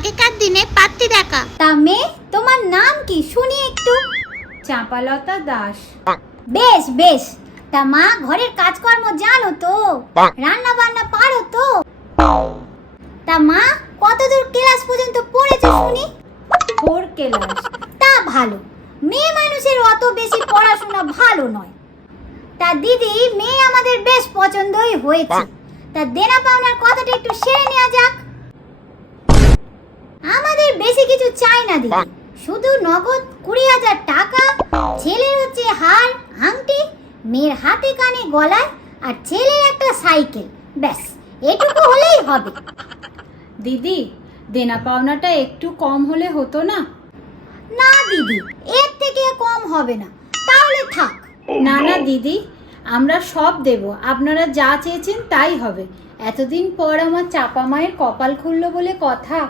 আগেকার দিনে পাত্রী দেখা। তা মেয়ে, তোমার নাম কি শুনি একটু? চাঁপালতা দাস। বেশ বেশ। তা মা, ঘরের কাজকর্ম জানো তো? রান্না বান্না পারো তো? তা মা, কতদূর ক্লাস পর্যন্ত পড়েছো শুনি? 4 ক্লাস। তা ভালো, মেয়ে মানুষের অত বেশি পড়াশোনা ভালো নয়। তা দিদি, মেয়ে আমাদের বেশ পছন্দই হয়েছে। তা দেনা পাওনার কথাটা একটু সেরে নেওয়া যাক। আমাদের বেশি কিছু চাই না দিদি, শুধু নগদ 20,000 টাকা, ছেলের হচ্ছে হার আংটি, মেয়ের হাতে কানে গলায়, আর ছেলের একটা সাইকেল, ব্যাস এটুকু হলেই হবে। দিদি, দেনা পাওনাটা একটু কম হলে হতো না? না দিদি, এর থেকে কম হবে না, তাহলে থাক। না না দিদি, আমরা সব দেব, আপনারা যা চেয়েছেন তাই হবে। এতদিন পর আমার চাপা মায়ের কপাল খুললো বলে কথা।